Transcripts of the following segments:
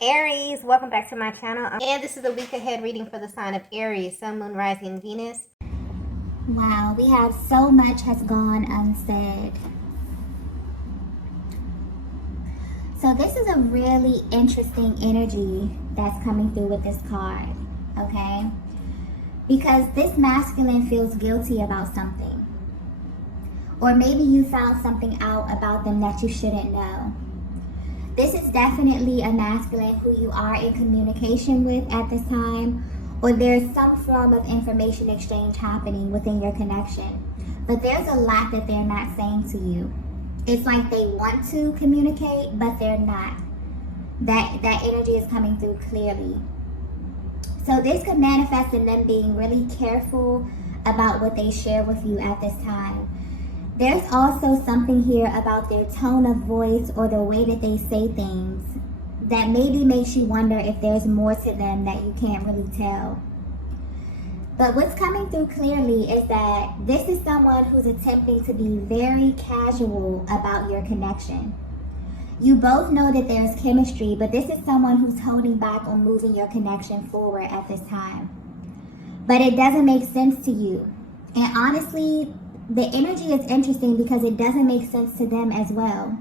Aries, welcome back to my channel. And this is a week ahead reading for the sign of Aries, Sun, Moon, Rising, and Venus. Wow, we have so much has gone unsaid. So this is a really interesting energy that's coming through with this card, okay? Because this masculine feels guilty about something. Or maybe you found something out about them that you shouldn't know. This is definitely a masculine who you are in communication with at this time, or there's some form of information exchange happening within your connection. But there's a lot that they're not saying to you. It's like they want to communicate, but they're not. That energy is coming through clearly. So this could manifest in them being really careful about what they share with you at this time. There's also something here about their tone of voice or the way that they say things that maybe makes you wonder if there's more to them that you can't really tell. But what's coming through clearly is that this is someone who's attempting to be very casual about your connection. You both know that there's chemistry, but this is someone who's holding back on moving your connection forward at this time. But it doesn't make sense to you. And honestly, the energy is interesting because it doesn't make sense to them as well.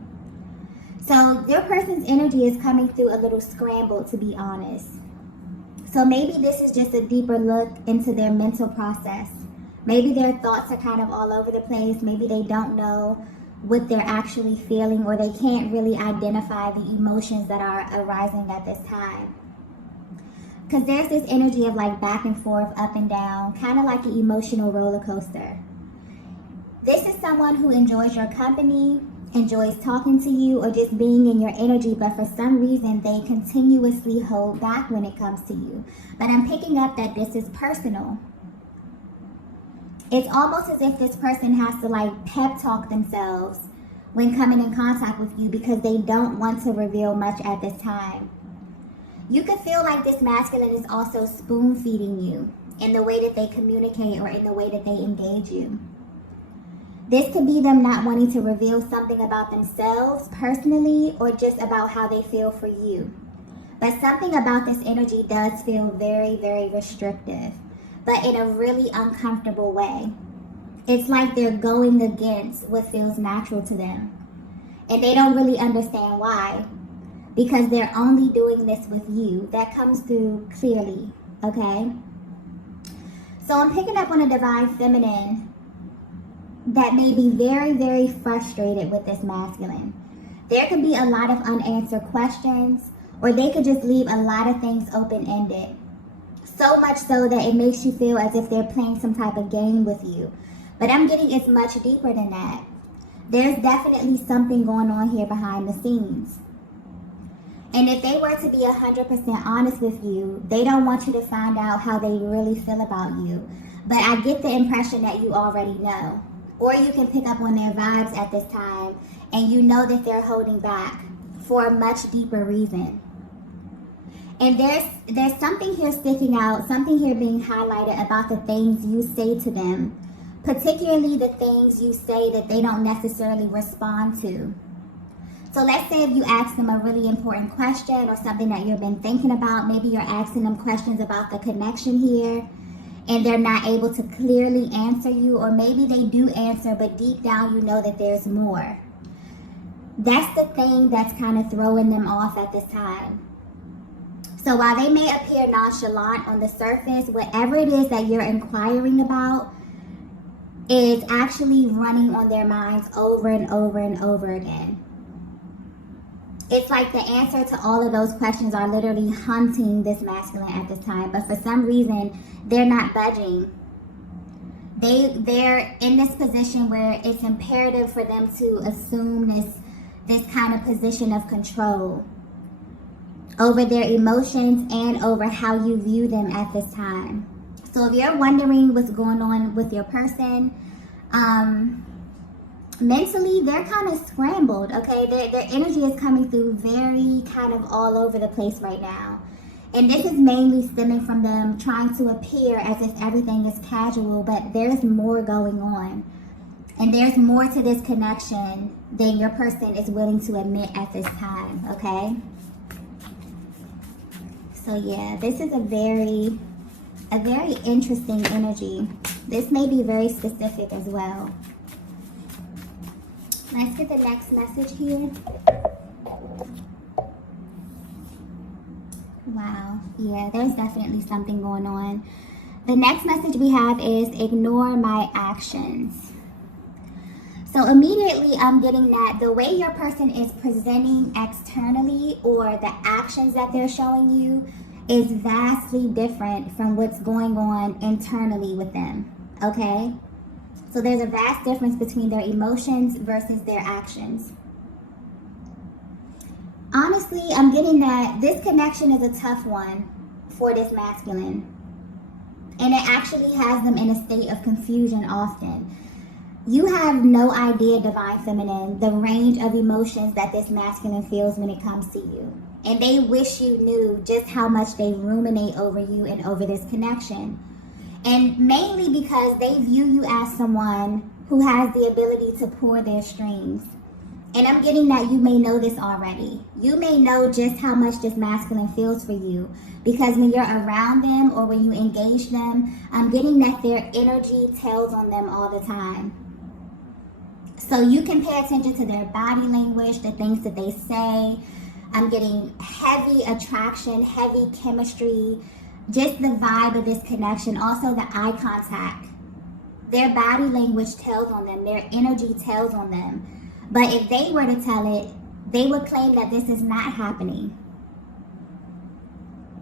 So your person's energy is coming through a little scrambled, to be honest. So maybe this is just a deeper look into their mental process. Maybe their thoughts are kind of all over the place. Maybe they don't know what they're actually feeling, or they can't really identify the emotions that are arising at this time. Because there's this energy of like back and forth, up and down, kind of like an emotional roller coaster. This is someone who enjoys your company, enjoys talking to you, or just being in your energy, but for some reason they continuously hold back when it comes to you. But I'm picking up that this is personal. It's almost as if this person has to like pep talk themselves when coming in contact with you because they don't want to reveal much at this time. You could feel like this masculine is also spoon feeding you in the way that they communicate or in the way that they engage you. This could be them not wanting to reveal something about themselves personally or just about how they feel for you. But something about this energy does feel very, very restrictive, but in a really uncomfortable way. It's like they're going against what feels natural to them. And they don't really understand why, because they're only doing this with you. That comes through clearly, okay? So I'm picking up on a divine feminine that may be very, very frustrated with this masculine. There could be a lot of unanswered questions, or they could just leave a lot of things open-ended. So much so that it makes you feel as if they're playing some type of game with you. But I'm getting it's much deeper than that. There's definitely something going on here behind the scenes. And if they were to be 100% honest with you, they don't want you to find out how they really feel about you. But I get the impression that you already know. Or you can pick up on their vibes at this time, and you know that they're holding back for a much deeper reason. And there's something here sticking out, something here being highlighted about the things you say to them, particularly the things you say that they don't necessarily respond to. So let's say if you ask them a really important question or something that you've been thinking about, maybe you're asking them questions about the connection here, and they're not able to clearly answer you, or maybe they do answer, but deep down you know that there's more. That's the thing that's kind of throwing them off at this time. So while they may appear nonchalant on the surface, whatever it is that you're inquiring about is actually running on their minds over and over and over again. It's like the answer to all of those questions are literally hunting this masculine at this time, but for some reason, they're not budging. They're in this position where it's imperative for them to assume this kind of position of control over their emotions and over how you view them at this time. So if you're wondering what's going on with your person, mentally, they're kind of scrambled, okay? Their energy is coming through very kind of all over the place right now. And this is mainly stemming from them trying to appear as if everything is casual, but there's more going on. And there's more to this connection than your person is willing to admit at this time, okay? So yeah, this is a very interesting energy. This may be very specific as well. Let's get the next message here. Wow, yeah, there's definitely something going on. The next message we have is ignore my actions. So immediately I'm getting that the way your person is presenting externally or the actions that they're showing you is vastly different from what's going on internally with them, okay? So there's a vast difference between their emotions versus their actions. Honestly, I'm getting that this connection is a tough one for this masculine. And it actually has them in a state of confusion often. You have no idea, Divine Feminine, the range of emotions that this masculine feels when it comes to you. And they wish you knew just how much they ruminate over you and over this connection. And mainly because they view you as someone who has the ability to pull their strings. And I'm getting that you may know this already. You may know just how much this masculine feels for you. Because when you're around them or when you engage them, I'm getting that their energy tells on them all the time. So you can pay attention to their body language, the things that they say. I'm getting heavy attraction, heavy chemistry, just the vibe of this connection. Also the eye contact. Their body language tells on them. Their energy tells on them. But if they were to tell it, they would claim that this is not happening.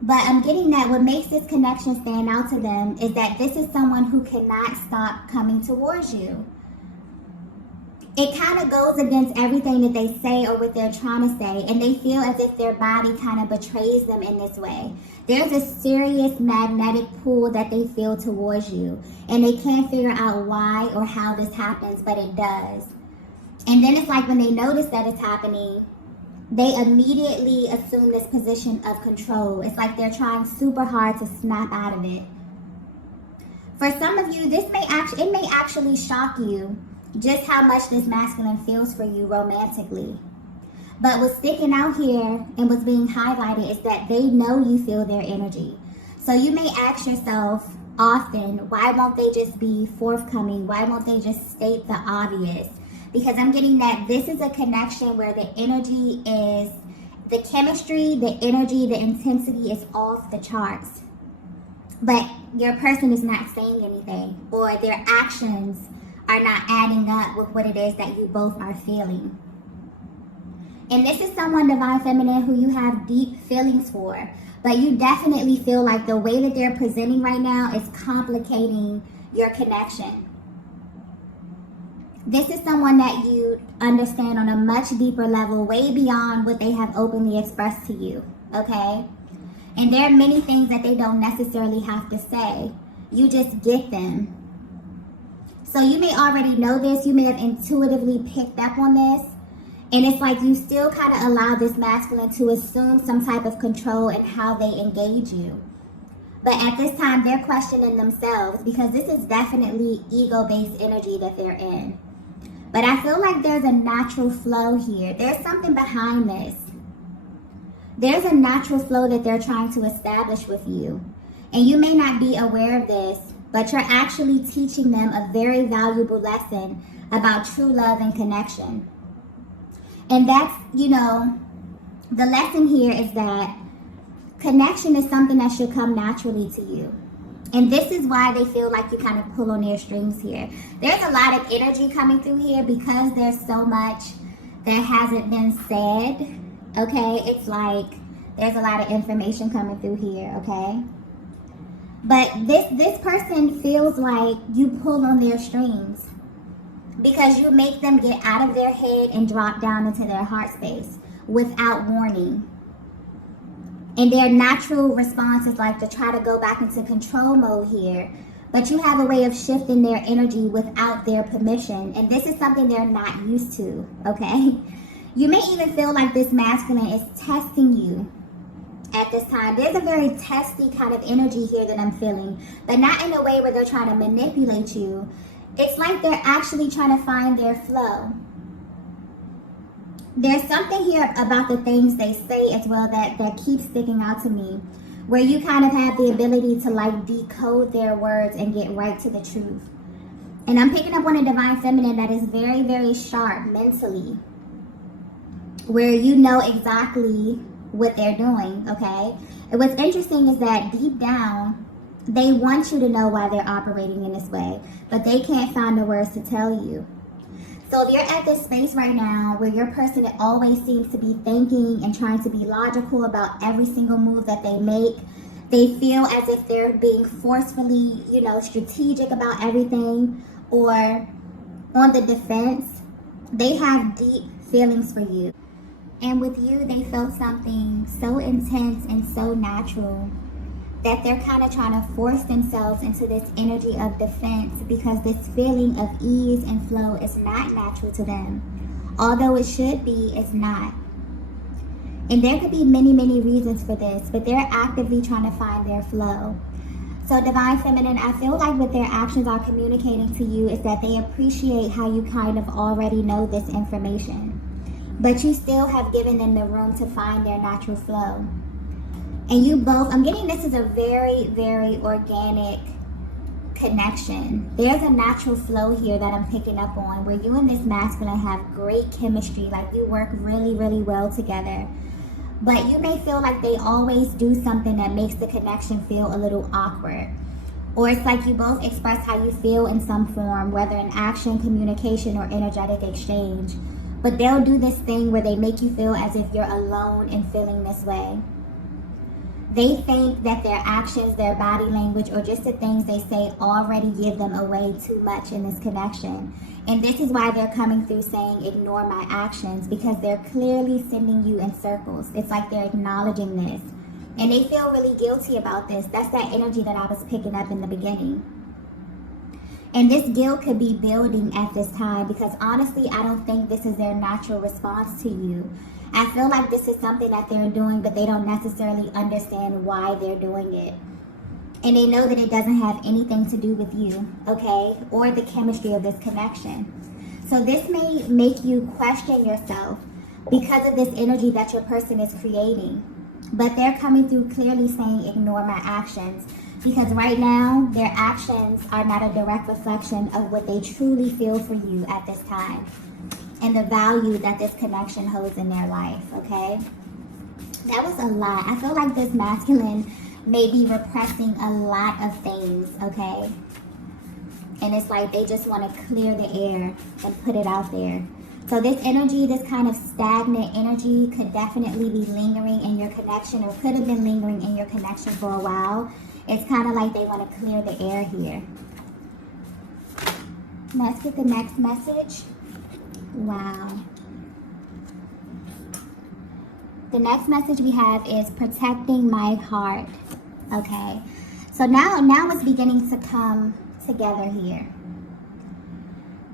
But I'm getting that what makes this connection stand out to them is that this is someone who cannot stop coming towards you. It kind of goes against everything that they say or what they're trying to say, and they feel as if their body kind of betrays them in this way. There's a serious magnetic pull that they feel towards you, and they can't figure out why or how this happens, but it does. And then it's like when they notice that it's happening, they immediately assume this position of control. It's like they're trying super hard to snap out of it. For some of you, it may actually shock you just how much this masculine feels for you romantically. But what's sticking out here and what's being highlighted is that they know you feel their energy. So you may ask yourself often, why won't they just be forthcoming? Why won't they just state the obvious? Because I'm getting that this is a connection where the energy is, the chemistry, the energy, the intensity is off the charts. But your person is not saying anything, or their actions are not adding up with what it is that you both are feeling. And this is someone, Divine Feminine, who you have deep feelings for, but you definitely feel like the way that they're presenting right now is complicating your connection. This is someone that you understand on a much deeper level, way beyond what they have openly expressed to you, okay? And there are many things that they don't necessarily have to say. You just get them. So you may already know this. You may have intuitively picked up on this. And it's like you still kind of allow this masculine to assume some type of control in how they engage you. But at this time, they're questioning themselves because this is definitely ego-based energy that they're in. But I feel like there's a natural flow here. There's something behind this. There's a natural flow that they're trying to establish with you. And you may not be aware of this, but you're actually teaching them a very valuable lesson about true love and connection. And that's, the lesson here is that connection is something that should come naturally to you. And this is why they feel like you kind of pull on their strings here. There's a lot of energy coming through here because there's so much that hasn't been said, okay? It's like there's a lot of information coming through here, okay? But this person feels like you pull on their strings because you make them get out of their head and drop down into their heart space without warning. And their natural response is like to try to go back into control mode here. But you have a way of shifting their energy without their permission. And this is something they're not used to, okay? You may even feel like this masculine is testing you at this time. There's a very testy kind of energy here that I'm feeling, but not in a way where they're trying to manipulate you. It's like they're actually trying to find their flow. There's something here about the things they say as well that keeps sticking out to me, where you kind of have the ability to like decode their words and get right to the truth. And I'm picking up on a divine feminine that is very, very sharp mentally, where you know exactly what they're doing, okay? And what's interesting is that deep down, they want you to know why they're operating in this way, but they can't find the words to tell you. So if you're at this space right now where your person always seems to be thinking and trying to be logical about every single move that they make, they feel as if they're being forcefully, you know, strategic about everything or on the defense, they have deep feelings for you. And with you, they felt something so intense and so natural that they're kind of trying to force themselves into this energy of defense because this feeling of ease and flow is not natural to them. Although it should be, it's not. And there could be many, many reasons for this, but they're actively trying to find their flow. So Divine Feminine, I feel like what their actions are communicating to you is that they appreciate how you kind of already know this information, but you still have given them the room to find their natural flow. And you both, I'm getting this is a very, very organic connection. There's a natural flow here that I'm picking up on where you and this masculine have great chemistry, like you work really, really well together. But you may feel like they always do something that makes the connection feel a little awkward. Or it's like you both express how you feel in some form, whether in action, communication, or energetic exchange. But they'll do this thing where they make you feel as if you're alone in feeling this way. They think that their actions, their body language, or just the things they say already give them away too much in this connection. And this is why they're coming through saying, ignore my actions, because they're clearly sending you in circles. It's like they're acknowledging this. And they feel really guilty about this. That's that energy that I was picking up in the beginning. And this guilt could be building at this time because honestly, I don't think this is their natural response to you. I feel like this is something that they're doing, but they don't necessarily understand why they're doing it. And they know that it doesn't have anything to do with you, okay? Or the chemistry of this connection. So this may make you question yourself because of this energy that your person is creating. But they're coming through clearly saying, ignore my actions. Because right now, their actions are not a direct reflection of what they truly feel for you at this time. And the value that this connection holds in their life, okay? That was a lot. I feel like this masculine may be repressing a lot of things, okay? And it's like they just want to clear the air and put it out there. So this energy, this kind of stagnant energy could definitely be lingering in your connection or could have been lingering in your connection for a while. It's kind of like they want to clear the air here. Let's get the next message. Wow. The next message we have is protecting my heart. Okay. So now it's beginning to come together here.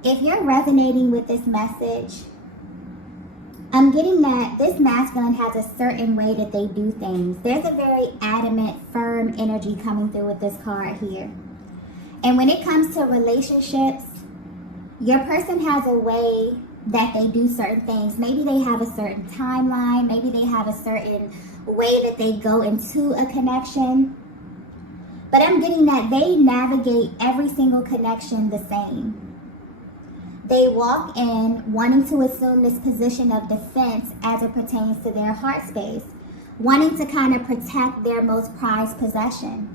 If you're resonating with this message, I'm getting that this masculine has a certain way that they do things. There's a very adamant, firm energy coming through with this card here. And when it comes to relationships, your person has a way that they do certain things. Maybe they have a certain timeline. Maybe they have a certain way that they go into a connection. But I'm getting that they navigate every single connection the same. They walk in wanting to assume this position of defense as it pertains to their heart space, wanting to kind of protect their most prized possession.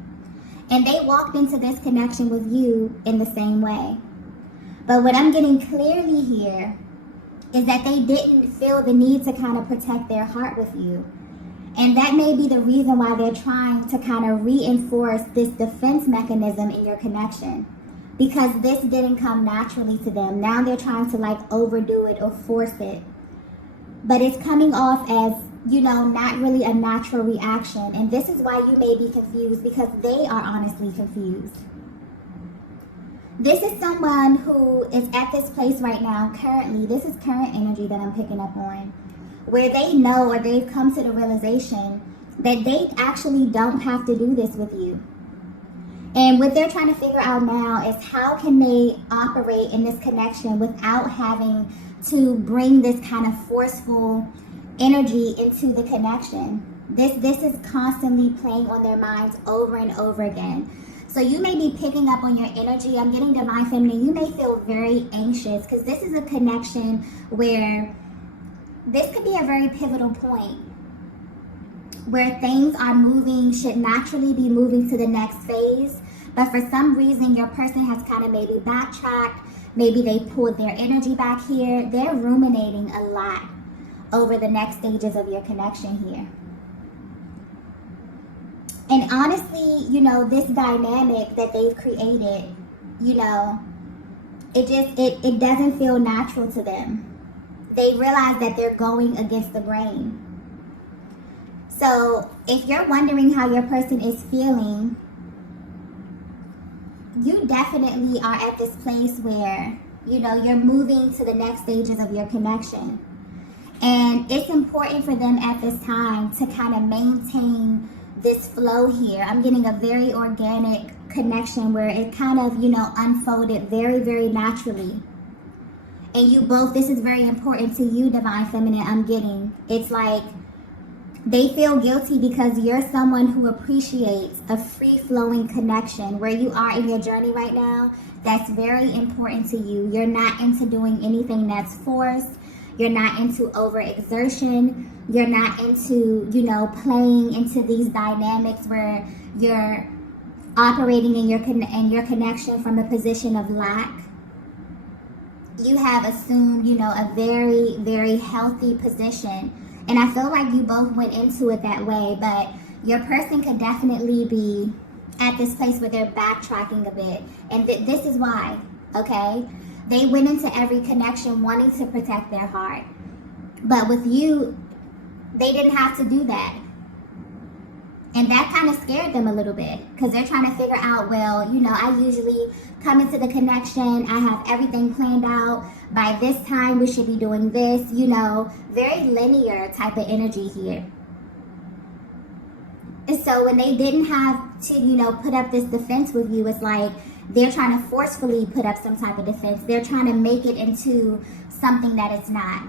And they walked into this connection with you in the same way. But what I'm getting clearly here is that they didn't feel the need to kind of protect their heart with you. And that may be the reason why they're trying to kind of reinforce this defense mechanism in your connection. Because this didn't come naturally to them. Now they're trying to like overdo it or force it. But it's coming off as, you know, not really a natural reaction. And this is why you may be confused because they are honestly confused. This is someone who is at this place right now currently. This is current energy that I'm picking up on. Where they know or they've come to the realization that they actually don't have to do this with you. And what they're trying to figure out now is how can they operate in this connection without having to bring this kind of forceful energy into the connection. This is constantly playing on their minds over and over again. So you may be picking up on your energy. I'm getting divine feminine. You may feel very anxious because this is a connection where this could be a very pivotal point where things are moving, should naturally be moving to the next phase. But for some reason, your person has kind of maybe backtracked. Maybe they pulled their energy back here. They're ruminating a lot over the next stages of your connection here. And honestly, you know, this dynamic that they've created, you know, it doesn't feel natural to them. They realize that they're going against the grain. So if you're wondering how your person is feeling, you definitely are at this place where, you know, you're moving to the next stages of your connection. And it's important for them at this time to kind of maintain this flow here. I'm getting a very organic connection where it kind of, you know, unfolded very, very naturally. And you both, this is very important to you, divine feminine, I'm getting. It's like they feel guilty because you're someone who appreciates a free-flowing connection. Where you are in your journey right now, that's very important to you. You're not into doing anything that's forced. You're not into overexertion. You're not into, you know, playing into these dynamics where you're operating in your connection from a position of lack. You have assumed, you know, a very, very healthy position. And I feel like you both went into it that way, but your person could definitely be at this place where they're backtracking a bit. And this is why, okay? They went into every connection wanting to protect their heart. But with you, they didn't have to do that. And that kind of scared them a little bit because they're trying to figure out, well, you know, I usually come into the connection, I have everything planned out. By this time, we should be doing this, you know, very linear type of energy here. And so when they didn't have to, you know, put up this defense with you, it's like they're trying to forcefully put up some type of defense. They're trying to make it into something that it's not.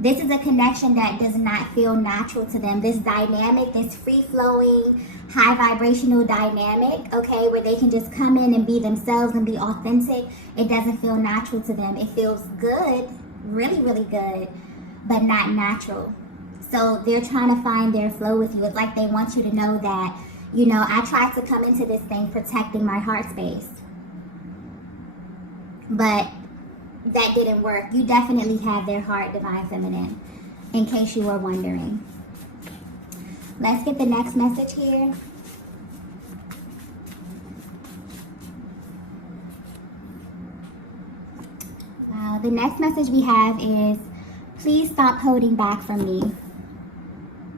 This is a connection that does not feel natural to them. This dynamic, this free-flowing, high vibrational dynamic, okay, where they can just come in and be themselves and be authentic, it doesn't feel natural to them. It feels good, really, really good, but not natural. So they're trying to find their flow with you. It's like they want you to know that, you know, I tried to come into this thing protecting my heart space, but that didn't work. You definitely have their heart, divine feminine, in case you were wondering. Let's get the next message here. Wow, the next message we have is, please stop holding back from me.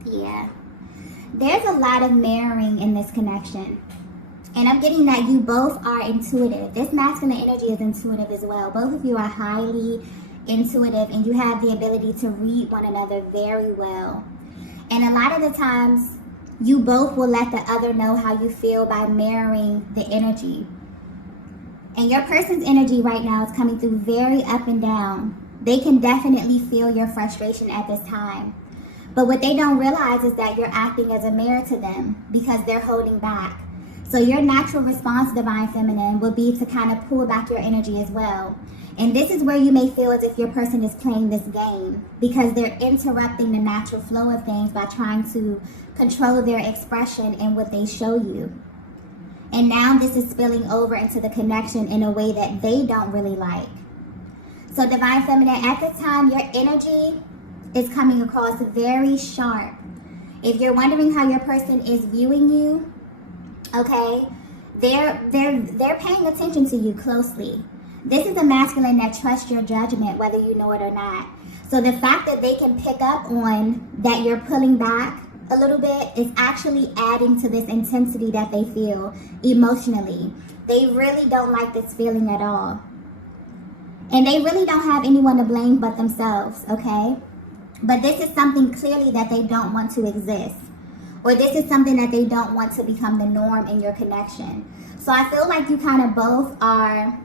Yeah. There's a lot of mirroring in this connection. And I'm getting that you both are intuitive. This masculine energy is intuitive as well. Both of you are highly intuitive and you have the ability to read one another very well. And a lot of the times, you both will let the other know how you feel by mirroring the energy. And your person's energy right now is coming through very up and down. They can definitely feel your frustration at this time. But what they don't realize is that you're acting as a mirror to them because they're holding back. So your natural response, divine feminine, will be to kind of pull back your energy as well. And this is where you may feel as if your person is playing this game because they're interrupting the natural flow of things by trying to control their expression and what they show you. And now this is spilling over into the connection in a way that they don't really like. So divine feminine, at this time, your energy is coming across very sharp. If you're wondering how your person is viewing you, okay, they're paying attention to you closely. This is a masculine that trusts your judgment, whether you know it or not. So the fact that they can pick up on that you're pulling back a little bit is actually adding to this intensity that they feel emotionally. They really don't like this feeling at all. And they really don't have anyone to blame but themselves, okay? But this is something clearly that they don't want to exist. Or this is something that they don't want to become the norm in your connection. So I feel like you kind of both are,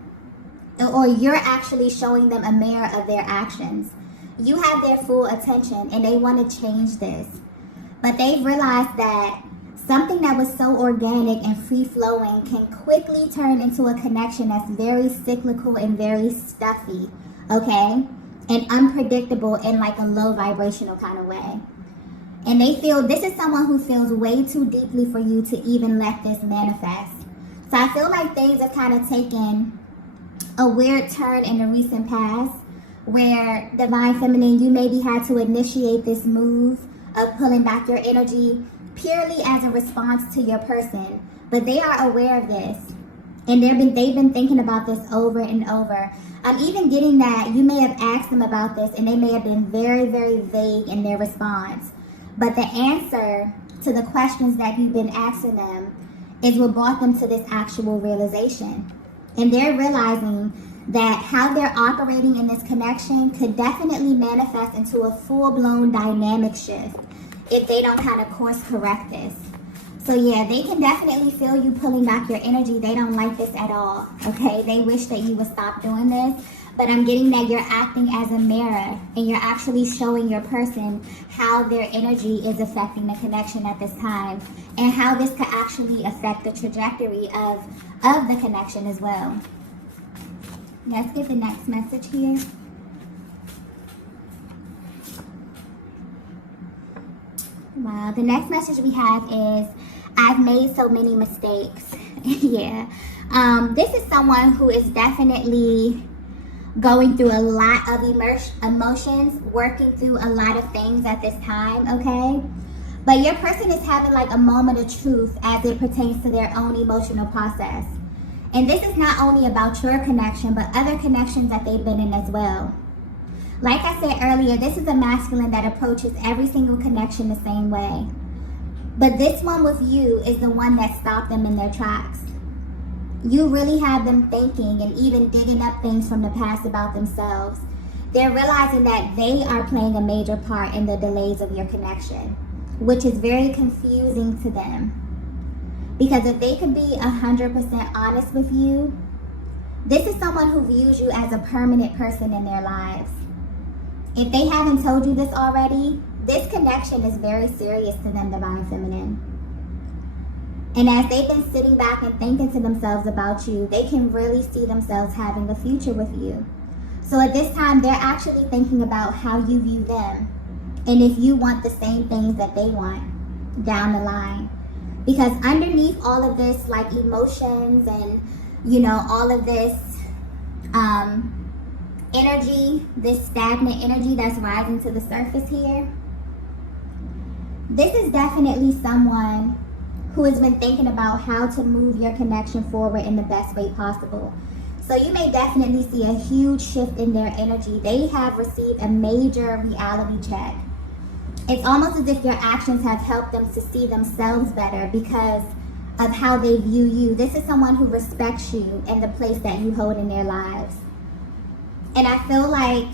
or you're actually showing them a mirror of their actions. You have their full attention and they want to change this. But they've realized that something that was so organic and free-flowing can quickly turn into a connection that's very cyclical and very stuffy, okay? And unpredictable in like a low vibrational kind of way. And they feel this is someone who feels way too deeply for you to even let this manifest. So I feel like things have kind of taken a weird turn in the recent past where Divine Feminine, you maybe had to initiate this move of pulling back your energy purely as a response to your person. But they are aware of this. And they've been thinking about this over and over. I'm even getting that you may have asked them about this and they may have been very, very vague in their response. But the answer to the questions that you've been asking them is what brought them to this actual realization. And they're realizing that how they're operating in this connection could definitely manifest into a full-blown dynamic shift if they don't kind of course correct this. So yeah, they can definitely feel you pulling back your energy. They don't like this at all, okay? They wish that you would stop doing this. But I'm getting that you're acting as a mirror and you're actually showing your person how their energy is affecting the connection at this time and how this could actually affect the trajectory of the connection as well. Let's get the next message here. Wow, the next message we have is, I've made so many mistakes. Yeah. This is someone who is definitely going through a lot of emotions, working through a lot of things at this time, okay? But your person is having like a moment of truth as it pertains to their own emotional process. And this is not only about your connection, but other connections that they've been in as well. Like I said earlier, this is a masculine that approaches every single connection the same way. But this one with you is the one that stopped them in their tracks. You really have them thinking and even digging up things from the past about themselves. They're realizing that they are playing a major part in the delays of your connection, which is very confusing to them. Because if they could be 100% honest with you, this is someone who views you as a permanent person in their lives. If they haven't told you this already, this connection is very serious to them, Divine Feminine. And as they've been sitting back and thinking to themselves about you, they can really see themselves having a future with you. So at this time, they're actually thinking about how you view them and if you want the same things that they want down the line. Because underneath all of this, like emotions and, you know, all of this energy, this stagnant energy that's rising to the surface here, this is definitely someone who has been thinking about how to move your connection forward in the best way possible. So you may definitely see a huge shift in their energy. They have received a major reality check. It's almost as if your actions have helped them to see themselves better because of how they view you. This is someone who respects you and the place that you hold in their lives. And I feel like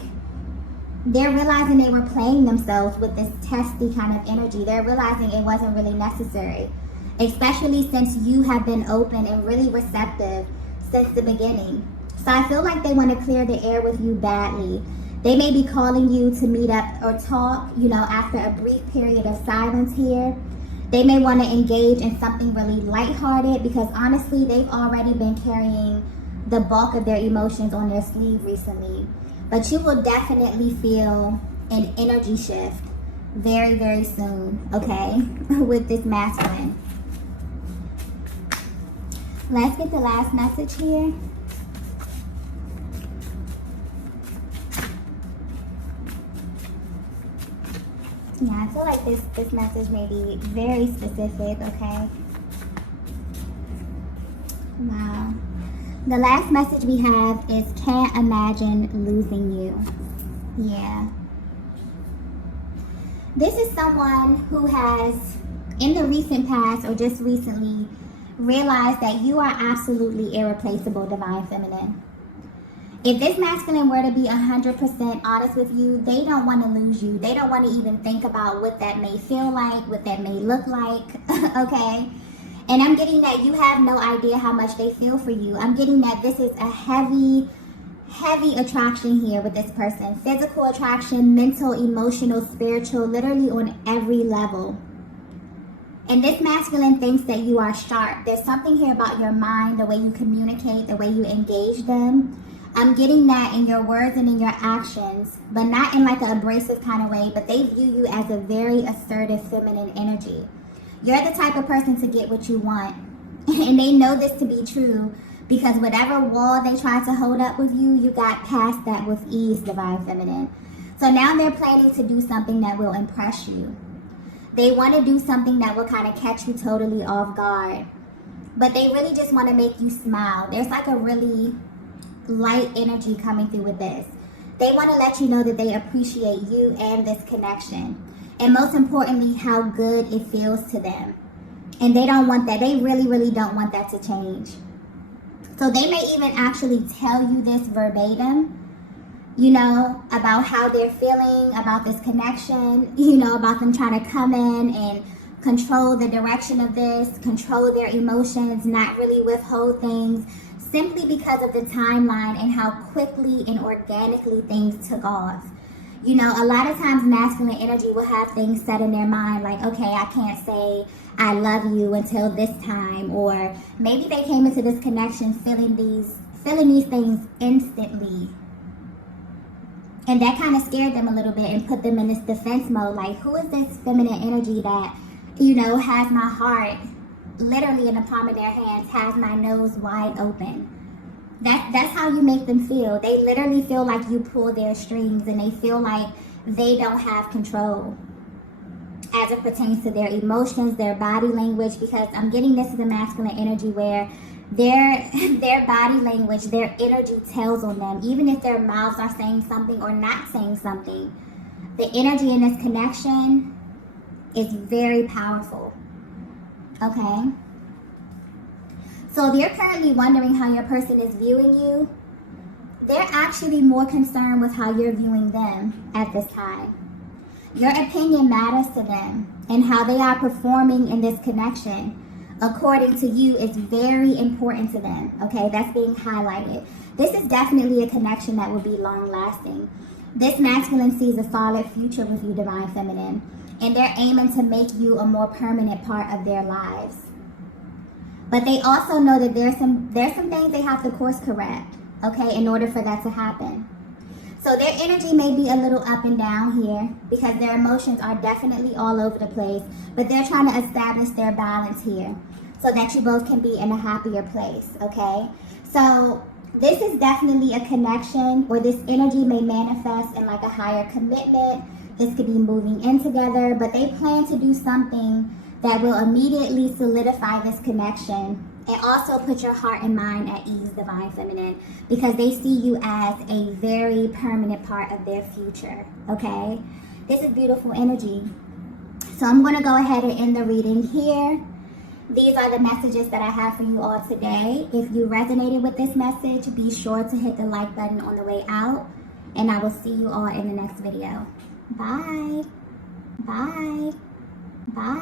they're realizing they were playing themselves with this testy kind of energy. They're realizing it wasn't really necessary. Especially since you have been open and really receptive since the beginning. So I feel like they want to clear the air with you badly. They may be calling you to meet up or talk, you know, after a brief period of silence here. They may want to engage in something really lighthearted because honestly, they've already been carrying the bulk of their emotions on their sleeve recently. But you will definitely feel an energy shift very, very soon, okay, with this masculine. Let's get the last message here. Yeah, I feel like this message may be very specific, okay? Wow. The last message we have is, can't imagine losing you. Yeah. This is someone who has, in the recent past or just recently, realized that you are absolutely irreplaceable, Divine Feminine. If this masculine were to be 100% honest with you, they don't want to lose you. They don't want to even think about what that may feel like, what that may look like, okay? And I'm getting that you have no idea how much they feel for you. I'm getting that this is a heavy attraction here with this person. Physical attraction, mental, emotional, spiritual, literally on every level. And this masculine thinks that you are sharp. There's something here about your mind, the way you communicate, the way you engage them. I'm getting that in your words and in your actions, but not in like an abrasive kind of way, but they view you as a very assertive feminine energy. You're the type of person to get what you want. And they know this to be true because whatever wall they tried to hold up with you, you got past that with ease, Divine Feminine. So now they're planning to do something that will impress you. They want to do something that will kind of catch you totally off guard. But they really just want to make you smile. There's like a really light energy coming through with this. They want to let you know that they appreciate you and this connection. And most importantly, how good it feels to them. And they don't want that. They really, really don't want that to change. So they may even actually tell you this verbatim, you know, about how they're feeling, about this connection, you know, about them trying to come in and control the direction of this, control their emotions, not really withhold things, simply because of the timeline and how quickly and organically things took off. You know, a lot of times masculine energy will have things set in their mind like, okay, I can't say I love you until this time, or maybe they came into this connection feeling these things instantly. And that kind of scared them a little bit and put them in this defense mode, like, who is this feminine energy that, you know, has my heart literally in the palm of their hands, has my nose wide open? That's how you make them feel. They literally feel like you pull their strings, and they feel like they don't have control as it pertains to their emotions, their body language, because I'm getting this as a masculine energy where their body language, their energy tells on them, even if their mouths are saying something or not saying something. The energy in this connection is very powerful. Okay? So if you're currently wondering how your person is viewing you, they're actually more concerned with how you're viewing them at this time. Your opinion matters to them, and how they are performing in this connection, according to you, is very important to them. Okay, that's being highlighted. This is definitely a connection that will be long lasting. This masculine sees a solid future with you, Divine Feminine, and they're aiming to make you a more permanent part of their lives. But they also know that there's some things they have to course correct, okay, in order for that to happen. So their energy may be a little up and down here because their emotions are definitely all over the place, but they're trying to establish their balance here so that you both can be in a happier place, okay? So this is definitely a connection, or this energy may manifest in like a higher commitment. This could be moving in together, but they plan to do something that will immediately solidify this connection and also put your heart and mind at ease, Divine Feminine, because they see you as a very permanent part of their future, okay? This is beautiful energy. So I'm going to go ahead and end the reading here. These are the messages that I have for you all today. If you resonated with this message, be sure to hit the like button on the way out, and I will see you all in the next video. Bye. Bye. Bye.